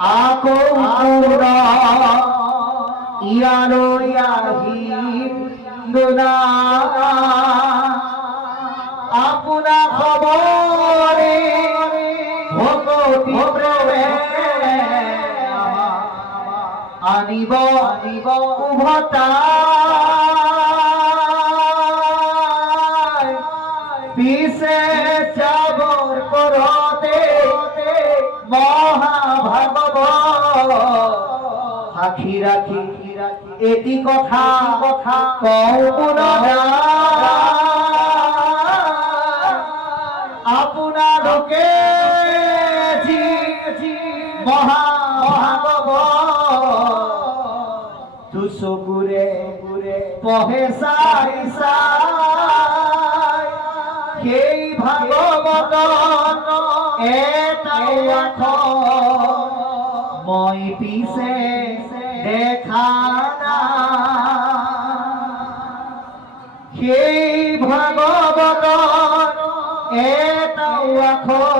আকৌ পুৰা ইয়ালৈ আহিম দুনা আপোনাৰ খবৰে ভকতি প্ৰেমে আনিব উভতা পিছে যাবৰ পৰতে মহাভাগৱ সাক্ষী ৰাখি এটি কথা কওঁ পুনৰা আপোনালোকে মহাভাগৱ দুচকুৰে পঢ়ে চাই সেই ভাগৱত এটাও আখৰ মই পিছে দেখা নাই সেই ভাগৱত এটাও আখৰ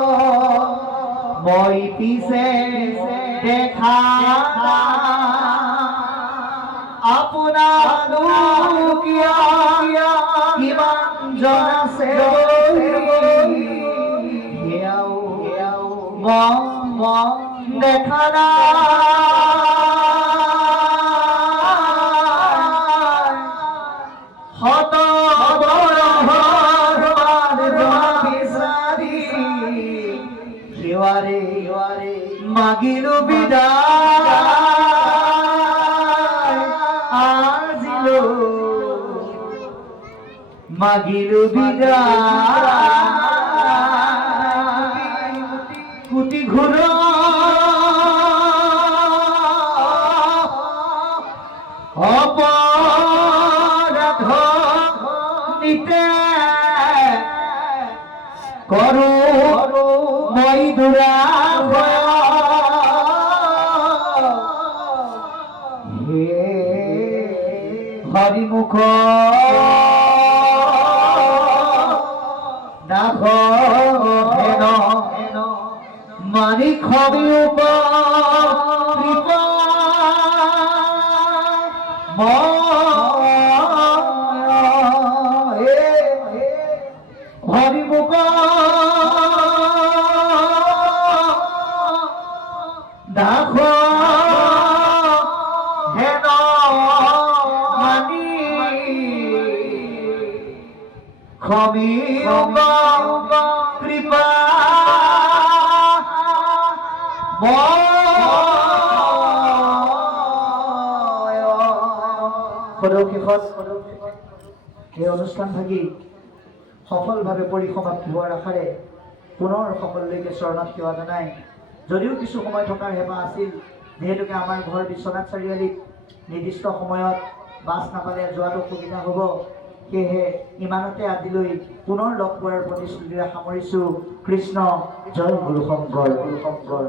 মই পিছে দেখা আপোনালোক কিমান জন আছে সেয়াও মই দেখা নাই শত বিচাৰি সেৱাৰে মাগিলো বিদায় আজিলো মাগিলো বিদায় কুটি ঘূৰ অপৰাধ নিতে কৰো মই হে হৰিমুখ নাখ হেন মানি খবি হরিমুখ দাখ হেন মানি খবি কৃপা এই অনুষ্ঠান ভাগি সফলভাৱে পৰিসমাপ্তি হোৱাৰ আশাৰে পুনৰ সকলোলৈকে চৰণত সেৱা জনাই যদিও কিছু সময় থকাৰ হেঁপাহ আছিল যিহেতুকে আমাৰ ঘৰ বিশ্বনাথ চাৰিআলিত নিৰ্দিষ্ট সময়ত বাছ নাপালে যোৱাটো অসুবিধা হ'ব সেয়েহে ইমানতে আজিলৈ পুনৰ লগ পোৱাৰ প্ৰতিশ্ৰুতিৰে সামৰিছোঁ। কৃষ্ণ জয় গুৰু শংকৰ।